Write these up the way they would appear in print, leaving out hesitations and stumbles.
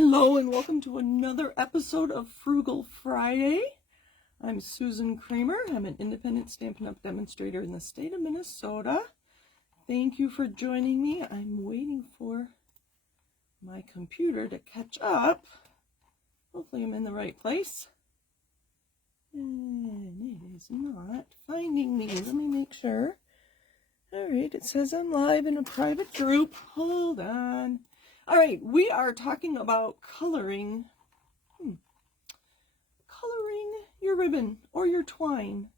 Hello and welcome to another episode of Frugal Friday. I'm Susan Kramer. I'm an independent Stampin' Up! Demonstrator in the state of Minnesota. Thank you for joining me. I'm waiting for my computer to catch up. Hopefully I'm in the right place. And it is not finding me. Let me make sure. Alright, it says I'm live in a private group. Hold on. Alright, we are talking about coloring your ribbon or your twine.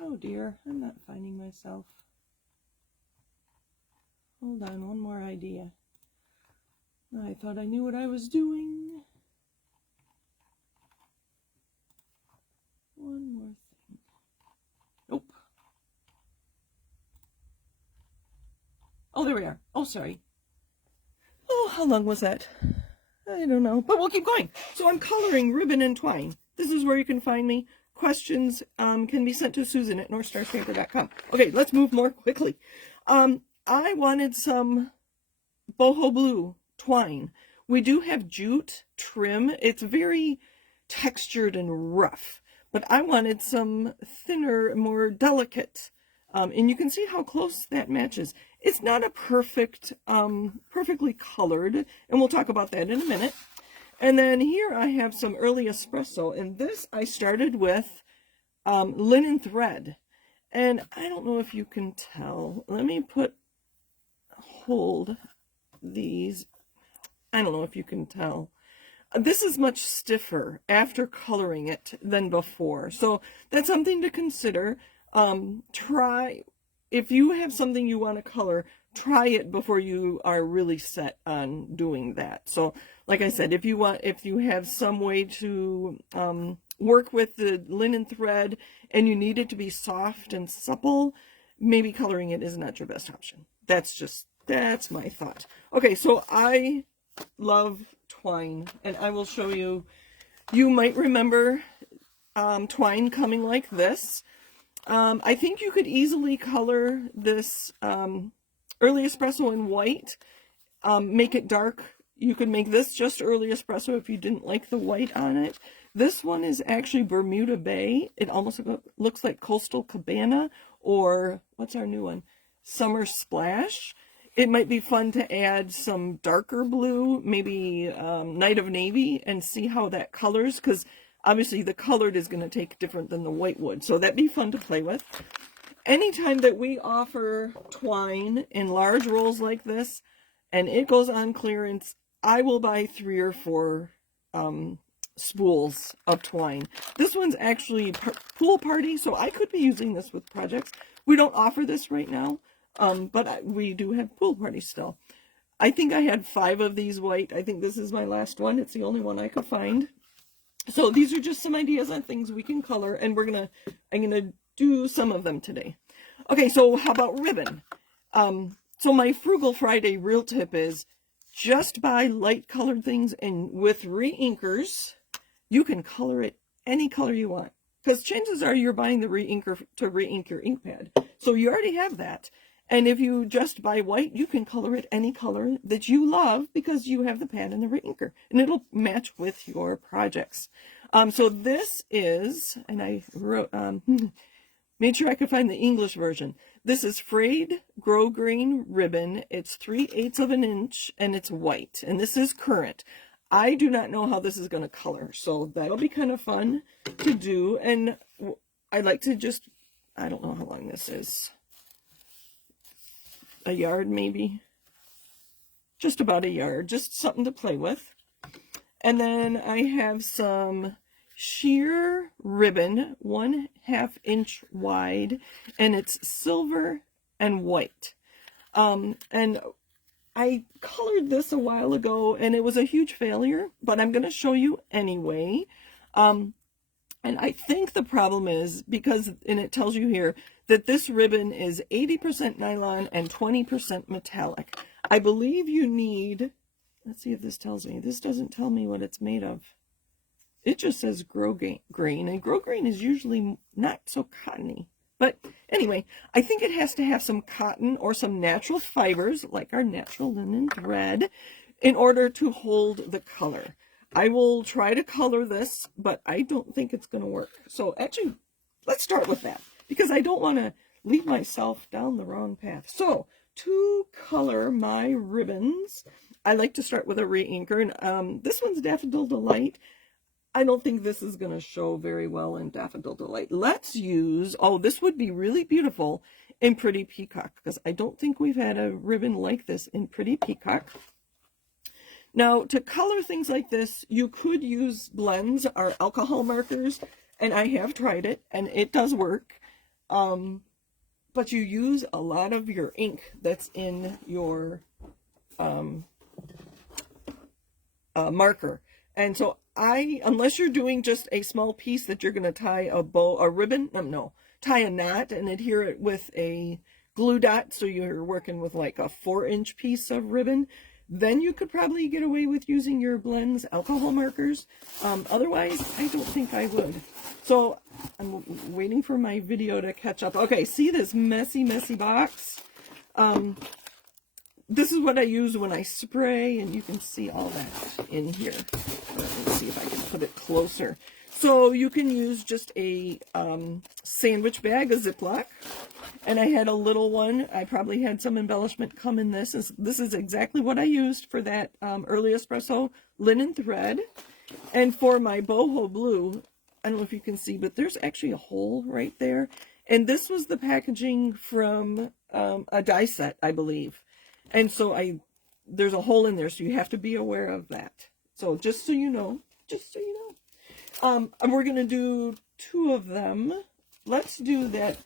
Oh dear, I'm not finding myself. Hold on, one more idea. I thought I knew what I was doing. One more thing. Nope. Oh, there we are. Oh, sorry. Oh, how long was that? I don't know, but we'll keep going. So I'm coloring Ribbon and Twine. This is where you can find me. Questions can be sent to Susan at northstarstamper.com. Okay, let's move more quickly. I wanted some Boho Blue twine. We do have jute trim. It's very textured and rough, but I wanted some thinner, more delicate. And you can see how close that matches. It's not a perfectly colored, and we'll talk about that in a minute. And then here I have some Early Espresso, and this I started with linen thread. And I don't know if you can tell. Let me hold these. I don't know if you can tell. This is much stiffer after coloring it than before. So that's something to consider. If you have something you want to color, try it before you are really set on doing that. So like I said, if you have some way to work with the linen thread and you need it to be soft and supple, maybe coloring it is not your best option. That's my thought. Okay, so I love twine, and I will show you. You might remember twine coming like this. I think you could easily color this Early Espresso in white, make it dark. You could make this just Early Espresso if you didn't like the white on it. This one is actually Bermuda Bay. It almost looks like Coastal Cabana, or what's our new one? Summer Splash. It might be fun to add some darker blue, maybe Night of Navy, and see how that colors, because obviously the colored is going to take different than the white would. So that'd be fun to play with. Anytime that we offer twine in large rolls like this, and it goes on clearance, I will buy 3 or 4 spools of twine. This one's actually pool party, so I could be using this with projects. We don't offer this right now, but we do have pool parties still. I think I had 5 of these white. I think this is my last one. It's the only one I could find. So these are just some ideas on things we can color, and I'm gonna do some of them today. Okay, so how about ribbon? So my Frugal Friday real tip is just buy light colored things, and with re-inkers, you can color it any color you want. Because chances are you're buying the re-inker to re-ink your ink pad. So you already have that. And if you just buy white, you can color it any color that you love because you have the pad and the re-inker. And it'll match with your projects. So this is, and I wrote, made sure I could find the English version. This is frayed grosgrain ribbon. It's 3/8 of an inch, and it's white. And this is currant. I do not know how this is going to color, so that'll be kind of fun to do. And I like to just, I don't know how long this is. A yard maybe. Just about a yard. Just something to play with. And then I have some sheer ribbon, 1/2 inch wide, and it's silver and white. And I colored this a while ago, and it was a huge failure, but I'm going to show you anyway. And I think the problem is because, and it tells you here, that this ribbon is 80% nylon and 20% metallic. I believe you need, let's see if this tells me. This doesn't tell me what it's made of. It just says grosgrain, and grosgrain is usually not so cottony. But anyway, I think it has to have some cotton or some natural fibers, like our natural linen thread. in order to hold the color. I will try to color this, but I don't think it's going to work. So actually, let's start with that, because I don't want to lead myself down the wrong path. So to color my ribbons, I like to start with a re-inker, and this one's Daffodil Delight. I don't think this is going to show very well in Daffodil Delight. Let's use, oh, this would be really beautiful in Pretty Peacock, because I don't think we've had a ribbon like this in Pretty Peacock. Now, to color things like this, you could use blends or alcohol markers, and I have tried it, and it does work. But you use a lot of your ink that's in your marker. And so unless you're doing just a small piece that you're going to tie a ribbon, tie a knot and adhere it with a glue dot, so you're working with like a 4-inch piece of ribbon, then you could probably get away with using your blends alcohol markers. Otherwise, I don't think I would. So I'm waiting for my video to catch up. Okay, see this messy box? This is what I use when I spray, and you can see all that in here. Let's see if I can put it closer. So you can use just a sandwich bag, a Ziploc. And I had a little one. I probably had some embellishment come in this. This is exactly what I used for that Early Espresso linen thread. And for my Boho Blue, I don't know if you can see, but there's actually a hole right there. And this was the packaging from a die set, I believe. And so there's a hole in there, so you have to be aware of that. So just so you know, and we're going to do 2 of them. Let's do that.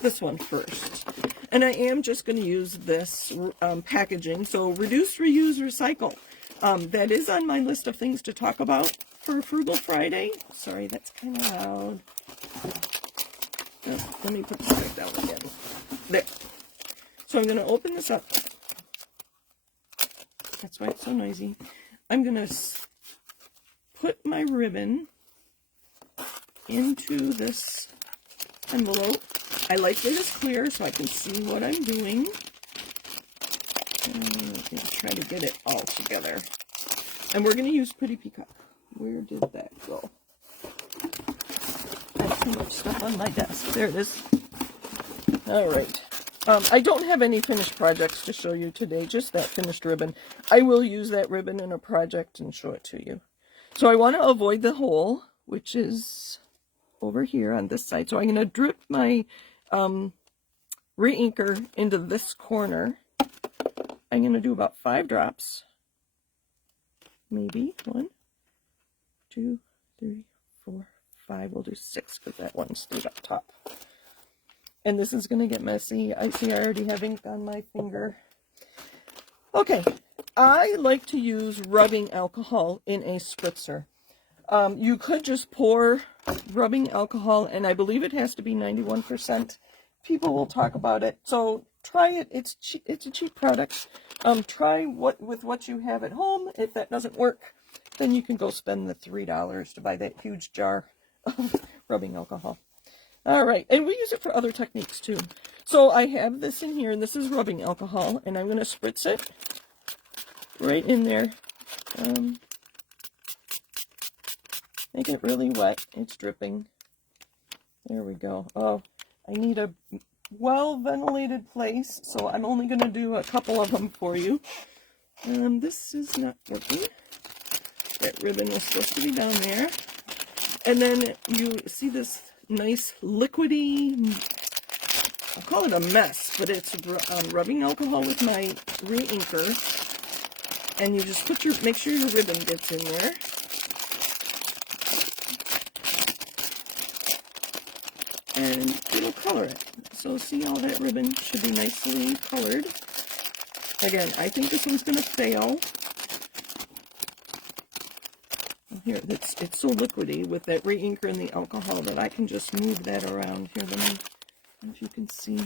This one first, and I am just going to use this packaging. So reduce, reuse, recycle. That is on my list of things to talk about for Frugal Friday. Sorry, that's kind of loud. Oh, let me put this back down again. There. So I'm going to open this up. That's why it's so noisy. I'm going to put my ribbon into this envelope. I like that it's clear so I can see what I'm doing. And try to get it all together. And we're going to use Pretty Peacock. Where did that go? I have too much stuff on my desk. There it is. All right. I don't have any finished projects to show you today, just that finished ribbon. I will use that ribbon in a project and show it to you. So I want to avoid the hole, which is over here on this side. So I'm going to drip my re-inker into this corner. I'm going to do about 5 drops. Maybe 1, 2, 3, 4, 5. We'll do 6 because that one stayed up top. And this is going to get messy. I see I already have ink on my finger. Okay, I like to use rubbing alcohol in a spritzer. You could just pour rubbing alcohol, and I believe it has to be 91%. People will talk about it, so try it. It's a cheap product. Try with what you have at home. If that doesn't work, then you can go spend the $3 to buy that huge jar of rubbing alcohol. All right, and we use it for other techniques too. So I have this in here, and this is rubbing alcohol, and I'm going to spritz it right in there. Make it really wet. It's dripping. There we go. Oh, I need a well-ventilated place, so I'm only going to do a couple of them for you. This is not working. That ribbon was supposed to be down there. And then you see this nice liquidy, I'll call it a mess, but it's rubbing alcohol with my re-inker. And you just make sure your ribbon gets in there. And it'll color it. So see, all that ribbon should be nicely colored. Again, I think this one's going to fail. Here, it's so liquidy with that re-inker and the alcohol that I can just move that around. Here, let me, if you can see.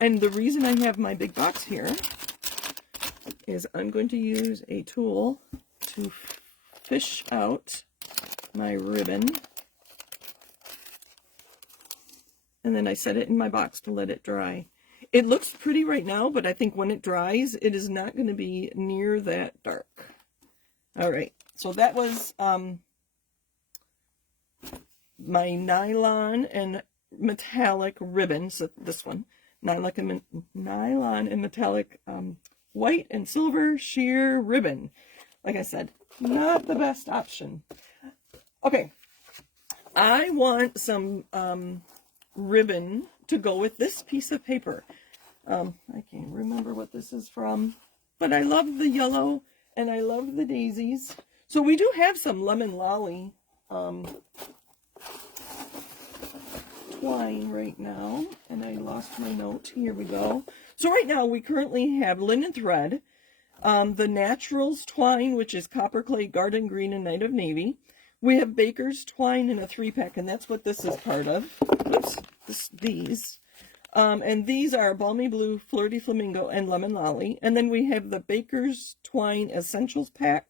And the reason I have my big box here is I'm going to use a tool to fish out my ribbon. and then I set it in my box to let it dry. It looks pretty right now, but I think when it dries, it is not going to be near that dark. All right, so that was my nylon and metallic ribbon. So this one, nylon and metallic white and silver sheer ribbon. Like I said, not the best option. Okay, I want some ribbon to go with this piece of paper. I can't remember what this is from, but I love the yellow and I love the daisies. So we do have some lemon lolly twine right now, and I lost my note. Here we go. So right now we currently have linen thread, the Naturals twine, which is copper clay, garden green, and night of navy. We have baker's twine in a 3-pack, and that's what this is part of. Oops, these. And these are Balmy Blue, Flirty Flamingo, and Lemon Lolly. And then we have the Baker's Twine Essentials Pack,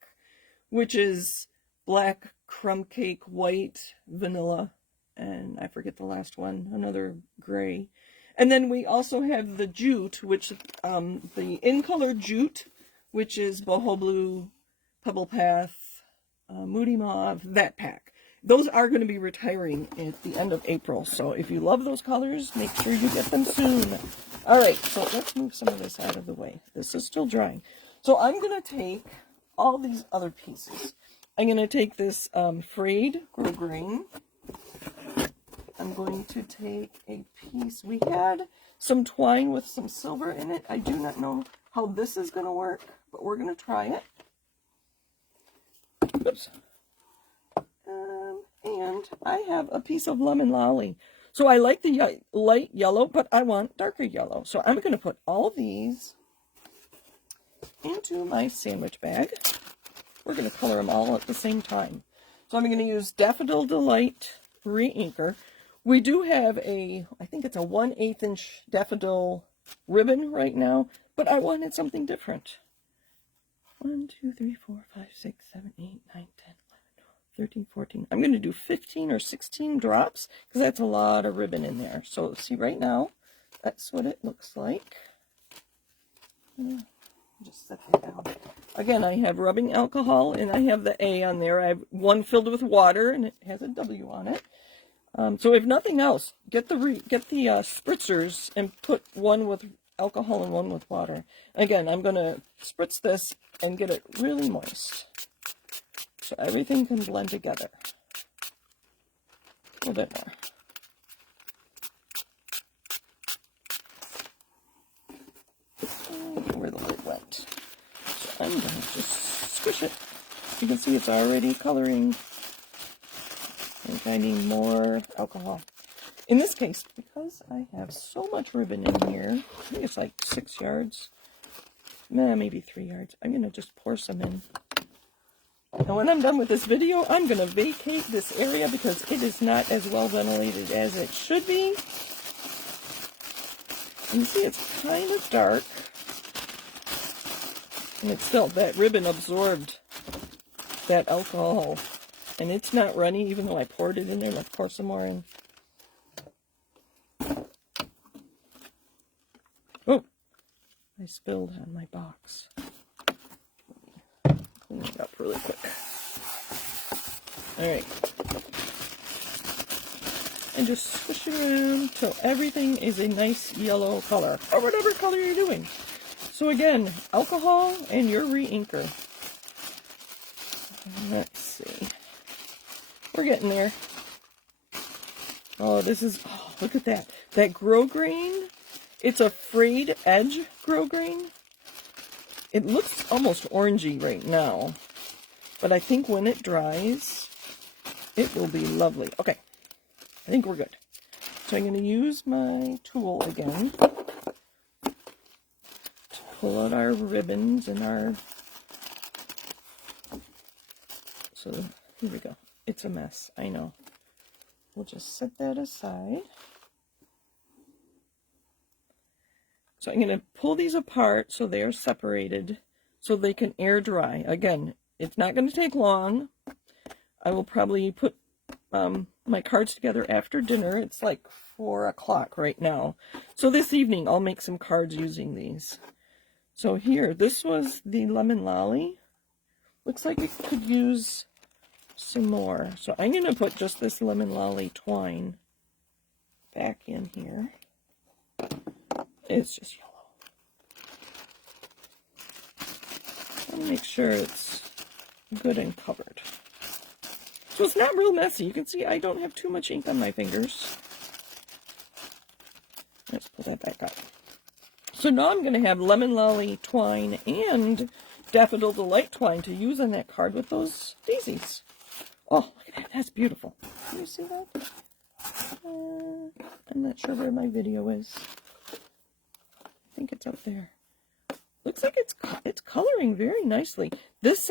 which is black, crumb cake, white, vanilla, and I forget the last one, another gray. And then we also have the jute, which, the in-color jute, which is Boho Blue, Pebble Path, Moody Mauve, that pack. Those are going to be retiring at the end of April, so if you love those colors, make sure you get them soon. All right, so let's move some of this out of the way. This is still drying. So I'm going to take all these other pieces. I'm going to take this frayed grosgrain. I'm going to take a piece. We had some twine with some silver in it. I do not know how this is going to work, but we're going to try it. Oops. And I have a piece of lemon lolly. So I like the light yellow, but I want darker yellow. So I'm going to put all these into my sandwich bag. We're going to color them all at the same time. So I'm going to use Daffodil Delight re-inker. We do have I think it's a 1/8 inch daffodil ribbon right now, but I wanted something different. 1, 2, 3, 4, 5, 6, 7, 8, 9, 10, 11, 13, 14. I'm going to do 15 or 16 drops because that's a lot of ribbon in there. So see right now, that's what it looks like. Just set that down. Again, I have rubbing alcohol and I have the A on there. I have one filled with water and it has a W on it. So if nothing else, get the spritzers and put one with alcohol and one with water. Again, I'm going to spritz this and get it really moist so everything can blend together. A little bit more. And where the lid went. So I'm going to just squish it. You can see it's already coloring. I think I need more alcohol. In this case, because I have so much ribbon in here, I think it's like 6 yards, maybe 3 yards, I'm going to just pour some in. And when I'm done with this video, I'm going to vacate this area because it is not as well ventilated as it should be. And you see it's kind of dark. And it's still, that ribbon absorbed that alcohol. And it's not runny, even though I poured it in there. Let's pour some more in. Oh, I spilled on my box. Clean it up really quick. All right. And just squish it around till everything is a nice yellow color, or whatever color you're doing. So again, alcohol and your re-inker. Let's see. We're getting there. Oh, this is, oh, look at that. That grosgrain, it's a frayed edge grosgrain. It looks almost orangey right now, but I think when it dries, it will be lovely. Okay, I think we're good. So I'm going to use my tool again to pull out our ribbons and our, so here we go. It's a mess, I know. We'll just set that aside. So I'm going to pull these apart so they're separated so they can air dry. Again, it's not going to take long. I will probably put my cards together after dinner. It's like 4 o'clock right now. So this evening I'll make some cards using these. So here, this was the lemon lolly. Looks like it could use some more. So I'm going to put just this lemon lolly twine back in here. It's just yellow. I'll make sure it's good and covered. So it's not real messy. You can see I don't have too much ink on my fingers. Let's put that back up. So now I'm going to have lemon lolly twine and daffodil delight twine to use on that card with those daisies. Oh, look at that. That's beautiful. Can you see that? I'm not sure where my video is. I think it's up there. Looks like it's coloring very nicely. This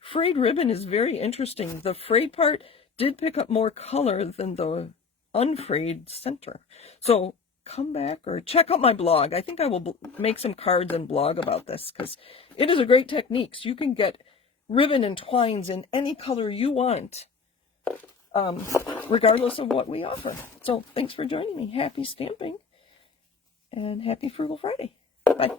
frayed ribbon is very interesting. The frayed part did pick up more color than the unfrayed center. So come back or check out my blog. I think I will make some cards and blog about this because it is a great technique. So you can get ribbon and twines in any color you want, regardless of what we offer. So thanks for joining me. Happy stamping and happy Frugal Friday. Bye.